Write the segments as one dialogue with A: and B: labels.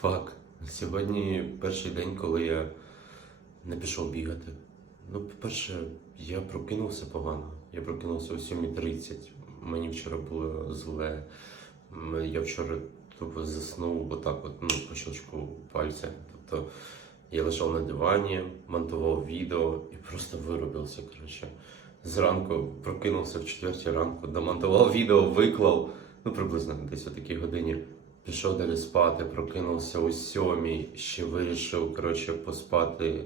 A: Фак. Сьогодні перший день, коли я не пішов бігати. Ну, по-перше, я прокинувся погано. Я прокинувся о 7.30. Мені вчора було зле. Я вчора тупо заснув отак, от, ну, по щелчку пальця. Тобто я лежав на дивані, монтував відео і просто виробився. Коротше. Зранку прокинувся в четвертій ранку, домонтував відео, виклав, ну приблизно десь о такій годині. Пішов далі спати, прокинувся о сьомій, ще вирішив коротше, поспати.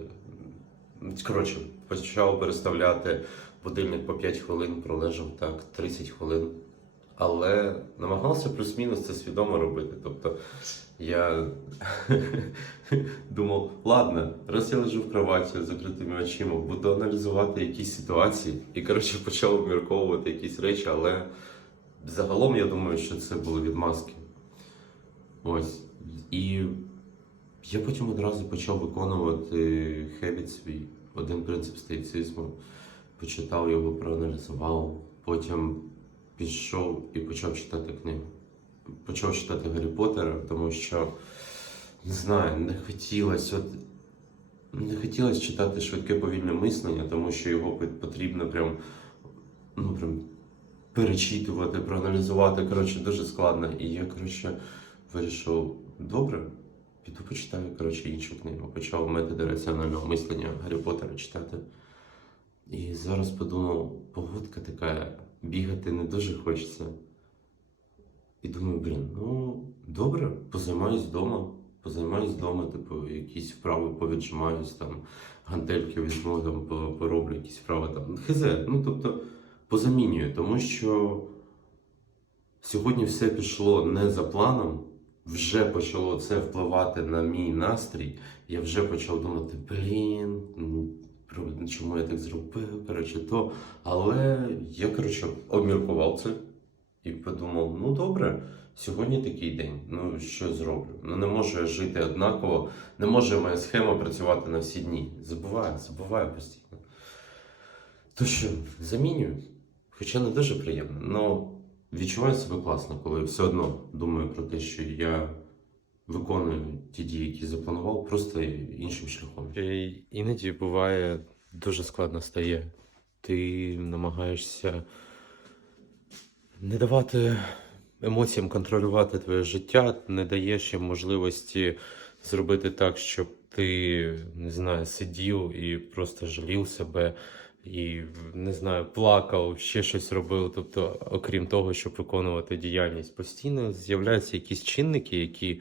A: Коротше, почав переставляти будильник по 5 хвилин, пролежав так 30 хвилин. Але намагався плюс-мінус це свідомо робити. Тобто я думав, ладно, раз я лежу в кроваті з закритими очима, буду аналізувати якісь ситуації. І коротше почав обмірковувати якісь речі, але загалом я думаю, що це були відмазки. Ось. І я потім одразу почав виконувати хебіт свій, один принцип стоїцизму. Почитав його, проаналізував, потім пішов і почав читати книгу. Почав читати Гаррі Поттера, тому що не знаю, не хотілося от, не хотілося читати швидке повільне мислення, тому що його потрібно прям, ну, прям перечитувати, проаналізувати. Коротше, дуже складно. І я, коротше, вирішив, добре, піду почитаю коротше, іншу книгу. Почав методи раціонального мислення Гаррі Поттера читати. І зараз подумав, погодка така, бігати не дуже хочеться. І думаю, блін, ну добре, позаймаюсь вдома. Позаймаюсь вдома, типу, якісь вправи повіджимаюсь, там, гантельки візьму, там, пороблю якісь вправи там. Хизе, ну тобто позамінюю, тому що сьогодні все пішло не за планом, вже почало це впливати на мій настрій. Я вже почав думати, блін, ну, чому я так зробив, коротше, то. Але я, коротше, обміркував це і подумав: ну добре, сьогодні такий день. Ну що зроблю? Ну не можу я жити однаково, не може моя схема працювати на всі дні. Забуваю, забуваю постійно. То що, замінюю. Хоча не дуже приємно, але відчуваю себе класно, коли все одно думаю про те, що я виконую ті дії, які запланував, просто іншим шляхом.
B: Е, Іноді буває дуже складно стає. Ти намагаєшся не давати емоціям контролювати твоє життя, не даєш їм можливості зробити так, щоб ти не знаю, сидів і просто жалів себе, і не знаю, плакав, ще щось робив. Тобто, окрім того, щоб виконувати діяльність, постійно з'являються якісь чинники, які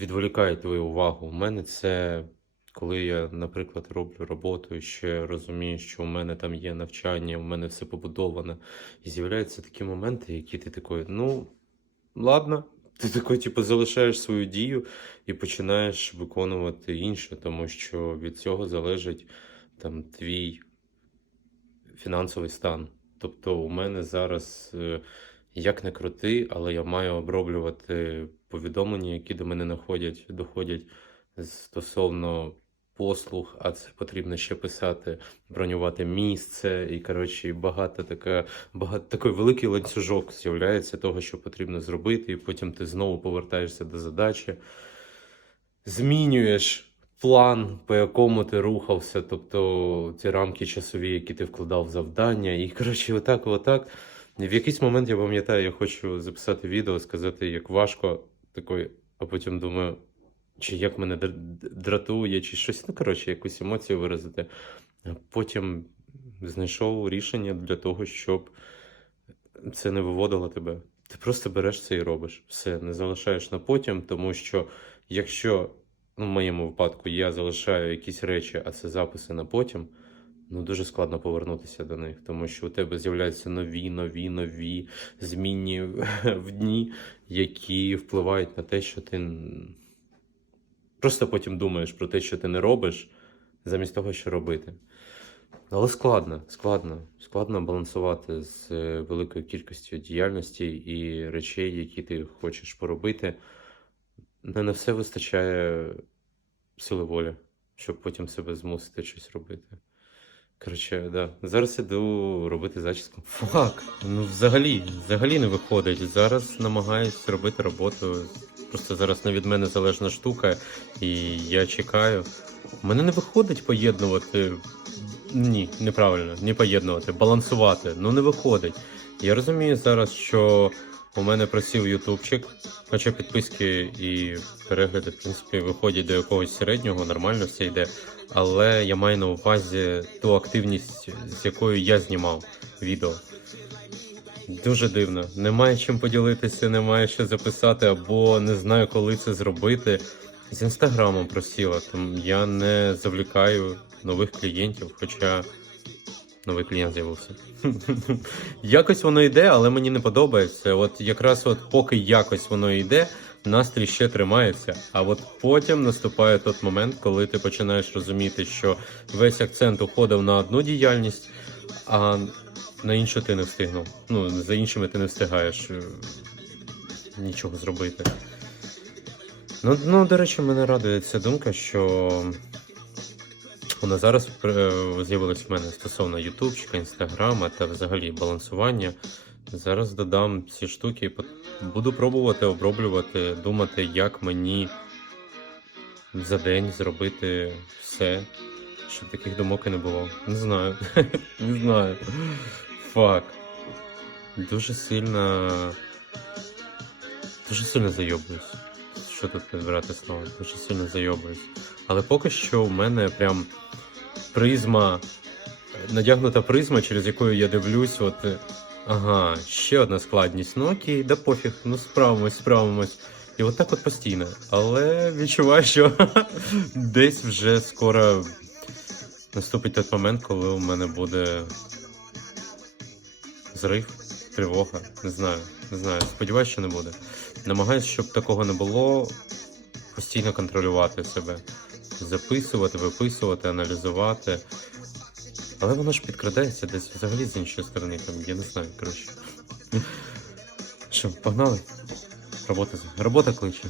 B: відволікають твою увагу. У мене це коли я, наприклад, роблю роботу і ще розумію, що у мене там є навчання, у мене все побудоване, і з'являються такі моменти, які ти такий, ну, ладно. Ти такий, типу, залишаєш свою дію і починаєш виконувати інше, тому що від цього залежить там твій фінансовий стан. Тобто, у мене зараз е, як не крути, але я маю оброблювати повідомлення, які до мене находять, доходять стосовно послуг, а це потрібно ще писати, бронювати місце, і коротше, багато така, багато такий великий ланцюжок з'являється того, що потрібно зробити, і потім ти знову повертаєшся до задачі, змінюєш. План, по якому ти рухався, тобто ті рамки часові, які ти вкладав в завдання, і коротше, отак, отак. В якийсь момент я пам'ятаю, я хочу записати відео, сказати, як важко, такий, а потім думаю, чи як мене дратує, чи щось, ну коротше, якусь емоцію виразити. Потім знайшов рішення для того, щоб це не виводило тебе. Ти просто береш це і робиш. Все, не залишаєш на потім, тому що якщо, в моєму випадку, я залишаю якісь речі, а це записи на потім. Ну, дуже складно повернутися до них, тому що у тебе з'являються нові, нові, нові змінні в дні, які впливають на те, що ти просто потім думаєш про те, що ти не робиш, замість того, що робити. Але складно, складно, складно балансувати з е, великою кількістю діяльності і речей, які ти хочеш поробити. Не на все вистачає сили волі, щоб потім себе змусити щось робити. Коротше, да. Зараз іду робити зачіску. Фак. Ну, взагалі, взагалі не виходить. Зараз намагаюсь робити роботу просто зараз не від мене залежна штука, і я чекаю. Мене не виходить поєднувати. Ні, неправильно, не поєднувати, балансувати. Ну не виходить. Я розумію зараз, що у мене просів ютубчик, хоча підписки і перегляди, в принципі, виходять до якогось середнього, нормально все йде. Але я маю на увазі ту активність, з якою я знімав відео. Дуже дивно. Немає чим поділитися, немає що записати, або не знаю, коли це зробити. З інстаграмом просіла, тому я не завлікаю нових клієнтів, хоча новий клієнт з'явився. якось воно йде, але мені не подобається. От якраз от поки якось воно йде, настрій ще тримається. А от потім наступає той момент, коли ти починаєш розуміти, що весь акцент уходив на одну діяльність, а на іншу ти не встигнув. Ну, за іншими ти не встигаєш е, нічого зробити. Ну, ну, до речі, мене радує ця думка, що вона зараз е, з'явилась в мене стосовно ютубчика, інстаграма та взагалі балансування. Зараз додам ці штуки буду пробувати оброблювати, думати, як мені за день зробити все, щоб таких думок і не було. Не знаю. Не знаю. Фак. Дуже сильно. Дуже сильно зайобуюсь. Що тут підбирати слова? Дуже сильно зайобуюсь. Але поки що в мене прям призма, надягнута призма, через яку я дивлюсь, от. е, Ага, ще одна складність. Ну окей, да пофіг, ну справимось, справимось. І от так от постійно. Але відчуваю, що десь вже скоро наступить той момент, коли у мене буде зрив, тривога. Не знаю, не знаю. Сподіваюсь, що не буде. Намагаюсь, щоб такого не було, постійно контролювати себе, записувати, виписувати, аналізувати. Але воно ж підкрадається десь взагалі з іншої сторони, там, я не знаю, коротше. Що, погнали? Робота, робота кличе.